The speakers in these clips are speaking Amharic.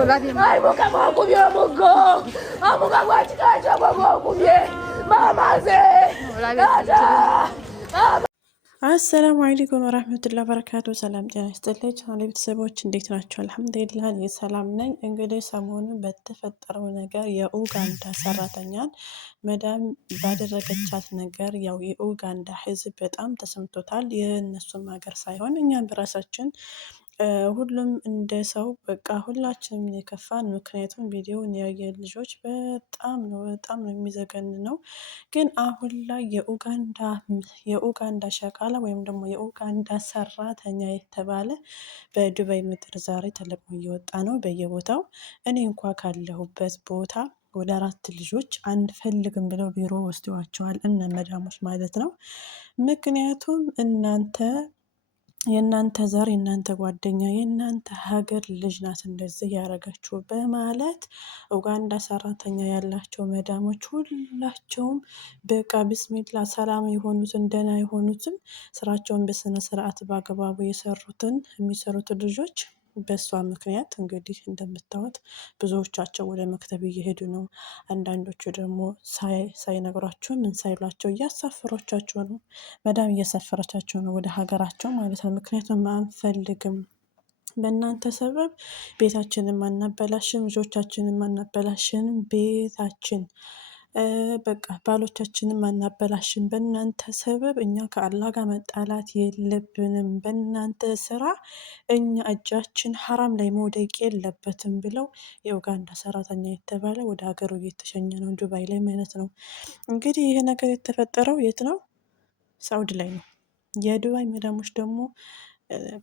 Ai, muka mau kubie mugo. Muka gua cika coba mau kubie. Mama sih. Ada. አሰላሙ አለይኩም ወራህመቱላሂ ወበረካቱ። ሰላም ጤና ይስጥልኝ ቻናሌ ቤተሰቦች እንዴት ናቸው? አልሐምዱሊላህ እኔ ሰላም ነኝ። እንግዲህ ሰሞኑን በተፈጠረው ነገር የኡጋንዳ ሰራተኛን መዳም ባደረገቻት ነገር ያው የኡጋንዳ ሕዝብ በጣም ተሰምቶታል። የእነሱም ሀገር ሳይሆን እኛም በራሳችን ሁሉም እንደ ሰው በቃ ሁላችንም የከፋን። ምክንያቱም ቪዲዮውን ያየ ልጆች በጣም ነው የሚዘገን ነው። ግን አሁን ላይ የኡጋንዳ ሸቃላ ወይም ደግሞ የኡጋንዳ ሰራተኛ የተባለ በዱባይ ምድር ዛሬ ተለቅሞ እየወጣ ነው በየቦታው። እኔ እንኳ ካለሁበት ቦታ ወደ 4 ልጆች አንፈልግም ብለው ቢሮ ወስደዋቸዋል፣ እነ መዳሞች ማለት ነው። ምክንያቱም የእናንተ ዘር፣ የእናንተ ጓደኛ፣ የእናንተ ሀገር ልጅ ናት እንደዚህ ያደረገችው በማለት ኡጋንዳ ሰራተኛ ያላቸው መዳሞች ሁላቸውም በቃ ብስሚላ ሰላም የሆኑትን ደህና የሆኑትን ስራቸውን በስነ ስርዓት በአግባቡ የሚሰሩትን ልጆች በእሷ ምክንያት እንግዲህ እንደምታዩት ብዙዎቻቸው ወደ መክተብ እየሄዱ ነው። አንዳንዶቹ ደግሞ ሳይነግሯቸው ምን ሳይሏቸው እያሳፈሮቻቸው ነው። መዳም እያሳፈረቻቸው ነው ወደ ሀገራቸው ማለት ነው። ምክንያቱም አንፈልግም፣ በእናንተ ሰበብ ቤታችንን አናበላሽም፣ ልጆቻችንን አናበላሽንም፣ ቤታችን በቃ ባሎቻችንም አናበላሽም። በእናንተ ሰበብ እኛ ከአላህ ጋር መጣላት የለብንም። በእናንተ ስራ እኛ እጃችን ሀራም ላይ መውደቅ የለበትም ብለው የኡጋንዳ ሰራተኛ የተባለ ወደ ሀገሩ እየተሸኘ ነው፣ ዱባይ ላይ ማለት ነው። እንግዲህ ይሄ ነገር የተፈጠረው የት ነው? ሳውዲ ላይ ነው። የዱባይ መዳሞች ደግሞ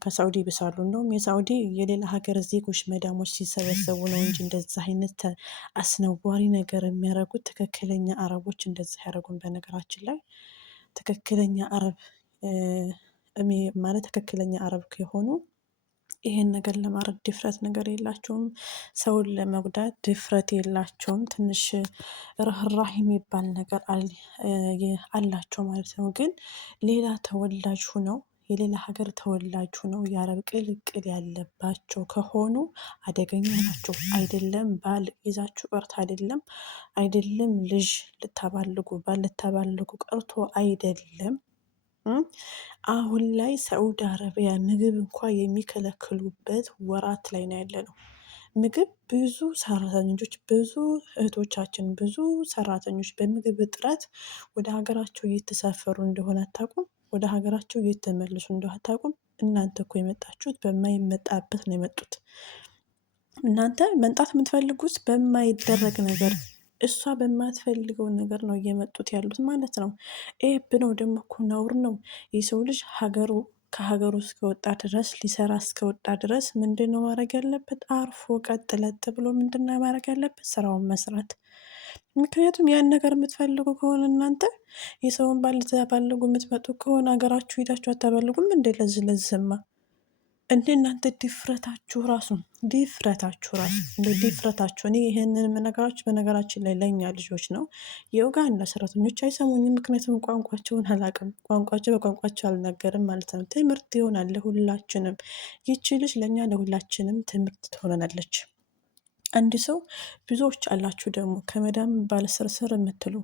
ከሳውዲ ይብሳሉ። እንደውም የሳውዲ የሌላ ሀገር ዜጎች መዳሞች ሲሰበሰቡ ነው እንጂ እንደዛ አይነት አስነዋሪ ነገር የሚያደርጉት ትክክለኛ አረቦች እንደዚህ ያደርጉን። በነገራችን ላይ ትክክለኛ አረብ ማለት ትክክለኛ አረብ ከሆኑ ይሄን ነገር ለማድረግ ድፍረት ነገር የላቸውም። ሰውን ለመጉዳት ድፍረት የላቸውም። ትንሽ ርህራህ የሚባል ነገር አላቸው ማለት ነው። ግን ሌላ ተወላጅ ሁነው የሌላ ሀገር ተወላጅ ሁነው የአረብ ቅልቅል ያለባቸው ከሆኑ አደገኛ ናቸው። አይደለም ባል ይዛችሁ ቀርቶ አይደለም ልጅ ልታባልጉ ባል ልታባልጉ ቀርቶ አይደለም። አሁን ላይ ሳዑዲ አረቢያ ምግብ እንኳ የሚከለክሉበት ወራት ላይ ነው ያለ ነው። ምግብ ብዙ ሰራተኞች ብዙ እህቶቻችን ብዙ ሰራተኞች በምግብ እጥረት ወደ ሀገራቸው እየተሳፈሩ እንደሆነ አታውቁም? ወደ ሀገራቸው እየተመለሱ እንደሆነ አታውቁም? እናንተ እኮ የመጣችሁት በማይመጣበት ነው የመጡት። እናንተ መንጣት የምትፈልጉት በማይደረግ ነገር፣ እሷ በማትፈልገው ነገር ነው እየመጡት ያሉት ማለት ነው። ይህ ብነው ደግሞ እኮ ነውር ነው። የሰው ልጅ ከሀገሩ እስከወጣ ድረስ ሊሰራ እስከወጣ ድረስ ምንድን ነው ማድረግ ያለበት? አርፎ ቀጥ ለጥ ብሎ ምንድን ነው ማድረግ ያለበት? ስራውን መስራት። ምክንያቱም ያን ነገር የምትፈልጉ ከሆነ እናንተ የሰውን ባልተባልጉ የምትመጡ ከሆነ ሀገራችሁ ሄዳችሁ አታበልጉም እንዴ? ለዝማ እንደ እናንተ ድፍረታችሁ ራሱ እኔ ይህንን የምነግራችሁ በነገራችን ላይ ለእኛ ልጆች ነው። የኡጋንዳ ሰራተኞች አይሰሙኝም፣ ምክንያቱም ቋንቋቸውን አላውቅም። በቋንቋቸው አልናገርም ማለት ነው። ትምህርት ይሆናል ለሁላችንም። ይቺ ልጅ ለእኛ ለሁላችንም ትምህርት ትሆነናለች። አንድ ሰው ብዙዎች አላችሁ ደግሞ ከመዳም ባለ ስርስር የምትሉ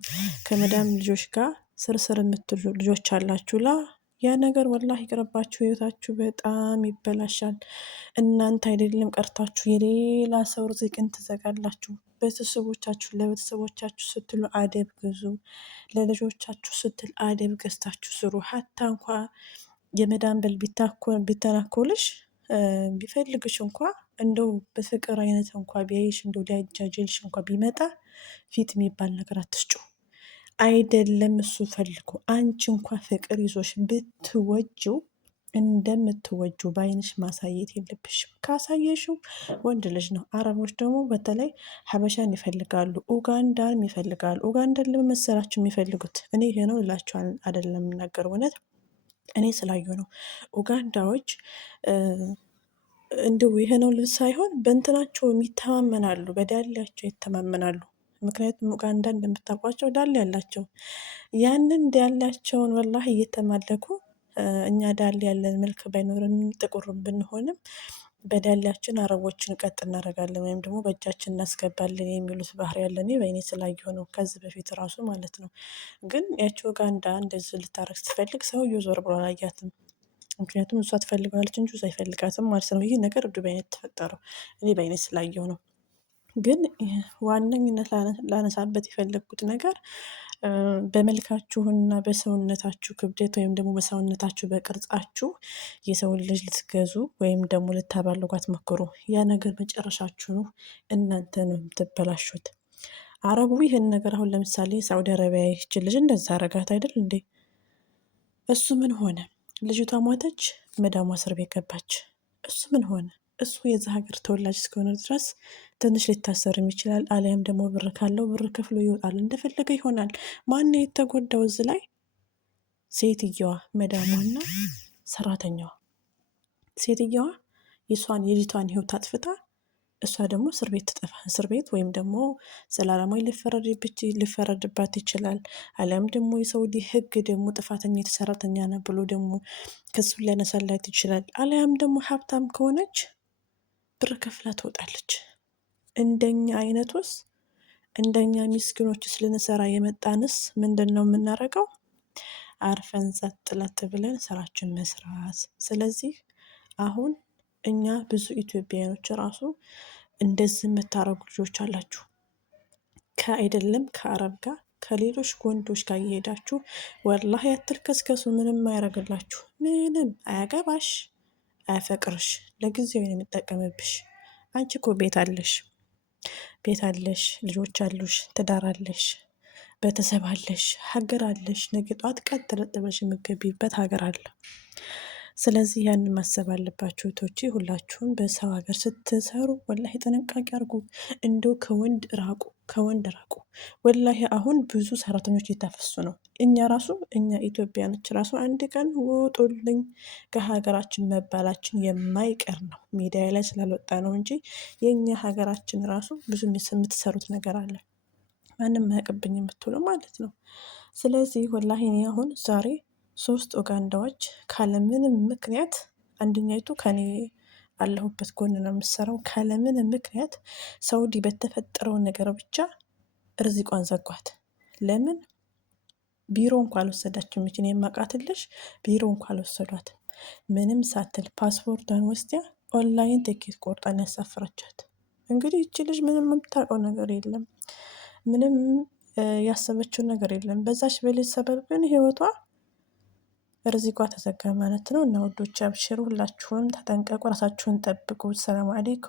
ከመዳም ልጆች ጋር ስርስር የምትሉ ልጆች አላችሁ። ያ ነገር ወላሂ ይቅርባችሁ፣ ህይወታችሁ በጣም ይበላሻል። እናንተ አይደለም ቀርታችሁ የሌላ ሰው ርዝቅን ትዘጋላችሁ። ለቤተሰቦቻችሁ ስትሉ አደብ ግዙ። ለልጆቻችሁ ስትል አደብ ገዝታችሁ ስሩ። ሀታ እንኳ የመዳን በል ቢተናኮልሽ ቢፈልግሽ እንኳ እንደው በፍቅር አይነት እንኳ ቢያይሽ እንደው ሊያጃጅልሽ እንኳ ቢመጣ ፊት የሚባል ነገር አትስጩ። አይደለም እሱ ፈልጎ አንቺ እንኳ ፍቅር ይዞሽ ብትወጂው እንደምትወጂው በአይንሽ ማሳየት የለብሽም። ካሳየሽው ወንድ ልጅ ነው። አረቦች ደግሞ በተለይ ሀበሻን ይፈልጋሉ፣ ኡጋንዳን ይፈልጋሉ። ኡጋንዳን ለመመሰላችሁ የሚፈልጉት እኔ ይሄ ነው እላችኋል። አይደለም የምናገር እውነት እኔ ስላዩ ነው። ኡጋንዳዎች እንዲሁ ይሄ ነው ልል ሳይሆን በእንትናቸው ይተማመናሉ፣ በዳሌያቸው ይተማመናሉ። ምክንያቱም ኡጋንዳ እንደምታውቋቸው ዳሌ ያላቸው ያንን ዳሌያቸውን ወላሂ እየተማለኩ እኛ ዳሌ ያለን መልክ ባይኖርም ጥቁር ብንሆንም በዳላችን አረቦችን ቀጥ እናደርጋለን ወይም ደግሞ በእጃችን እናስገባለን የሚሉት ባህሪ ያለን በእኔ ስላየሁ ነው። ከዚህ በፊት ራሱ ማለት ነው። ግን ያቺ ኡጋንዳ እንደዚህ ልታረግ ስትፈልግ ሰውዬው ዞር ብሎ አላያትም። ምክንያቱም እሷ ትፈልገዋለች እንጂ እሱ አይፈልጋትም ማለት ነው። ይህ ነገር ዱባይ ነው የተፈጠረው፣ እኔ በአይነት ስላየሁ ነው። ግን ዋነኝነት ላነሳበት የፈለግኩት ነገር በመልካችሁና በሰውነታችሁ ክብደት ወይም ደግሞ በሰውነታችሁ በቅርጻችሁ የሰውን ልጅ ልትገዙ ወይም ደግሞ ልታባልጓት ሞክሩ። ያ ነገር መጨረሻችሁ ነው፣ እናንተ ነው የምትበላሹት። አረቡ ይህን ነገር አሁን ለምሳሌ ሳውዲ አረቢያ ይችል ልጅ እንደዛ አረጋት አይደል እንዴ? እሱ ምን ሆነ? ልጅቷ ሞተች፣ መዳሟ እስር ቤት ገባች። እሱ ምን ሆነ? እሱ የዛ ሀገር ተወላጅ እስከሆነ ድረስ ትንሽ ሊታሰርም ይችላል። አሊያም ደግሞ ብር ካለው ብር ከፍሎ ይወጣል፣ እንደፈለገ ይሆናል። ማነው የተጎዳው እዚህ ላይ? ሴትየዋ መዳሟና ሰራተኛዋ። ሴትየዋ የሷን የልጅቷን ህይወት አጥፍታ እሷ ደግሞ እስር ቤት ትጠፋ። እስር ቤት ወይም ደግሞ ዘላለማዊ ሊፈረድባት ይችላል። አሊያም ደግሞ የሳውዲ ህግ ደግሞ ጥፋተኛ የተሰራተኛ ነው ብሎ ደግሞ ክሱን ሊያነሳላት ይችላል። አሊያም ደግሞ ሀብታም ከሆነች ብር ከፍላ ትወጣለች። እንደኛ አይነቱስ እንደኛ ሚስኪኖችስ ልንሰራ የመጣንስ ምንድን ነው የምናደርገው? አርፈን ጸጥ ለጥ ብለን ስራችን መስራት። ስለዚህ አሁን እኛ ብዙ ኢትዮጵያውያኖች ራሱ እንደዚህ የምታረጉ ልጆች አላችሁ። ከአይደለም ከአረብ ጋር ከሌሎች ወንዶች ጋር እየሄዳችሁ ወላሂ አትልከስከሱ። ምንም አያረግላችሁ፣ ምንም አያገባሽ፣ አያፈቅርሽ። ለጊዜው ነው የሚጠቀምብሽ። አንቺ እኮ ቤት አለሽ፣ ልጆች አሉሽ፣ ትዳር አለሽ፣ ቤተሰብ አለሽ፣ ሀገር አለሽ። ነገ ጧት ቀጥ ለጥ ብለሽ የምትገቢበት ሀገር አለ። ስለዚህ ያንን ማሰብ አለባችሁ እህቶቼ። ሁላችሁም በሰው ሀገር ስትሰሩ ወላሂ ጥንቃቄ አድርጉ። እንደው ከወንድ ራቁ። ወላሂ አሁን ብዙ ሰራተኞች እየታፈሱ ነው። እኛ ኢትዮጵያኖች ራሱ አንድ ቀን ውጡልኝ ከሀገራችን መባላችን የማይቀር ነው። ሚዲያ ላይ ስላልወጣ ነው እንጂ የእኛ ሀገራችን ራሱ ብዙ የምትሰሩት ነገር አለ፣ ማንም አያውቅብኝ የምትሉ ማለት ነው። ስለዚህ ወላሂ እኔ አሁን ዛሬ 3 ኡጋንዳዎች ካለምንም ምክንያት፣ አንደኛይቱ ከኔ አለሁበት ጎን ነው የምሰራው፣ ካለምንም ምክንያት ሳውዲ በተፈጠረው ነገር ብቻ ርዚቋን ዘጓት። ለምን? ቢሮ እንኳን አልወሰዳችም። ይችን የማውቃትልሽ ቢሮ እንኳን አልወሰዷትም። ምንም ሳትል ፓስፖርቷን ወስዲያ ኦንላይን ትኬት ቆርጣን ያሳፍረቻት። እንግዲህ ይቺ ልጅ ምንም የምታውቀው ነገር የለም፣ ምንም ያሰበችው ነገር የለም። በዛች በልጅ ሰበብ ግን ህይወቷ ርዚቋ ተዘጋ ማለት ነው። እና ውዶች አብሽሩ፣ ሁላችሁም ተጠንቀቁ፣ ራሳችሁን ጠብቁ። ሰላም አለይኩም።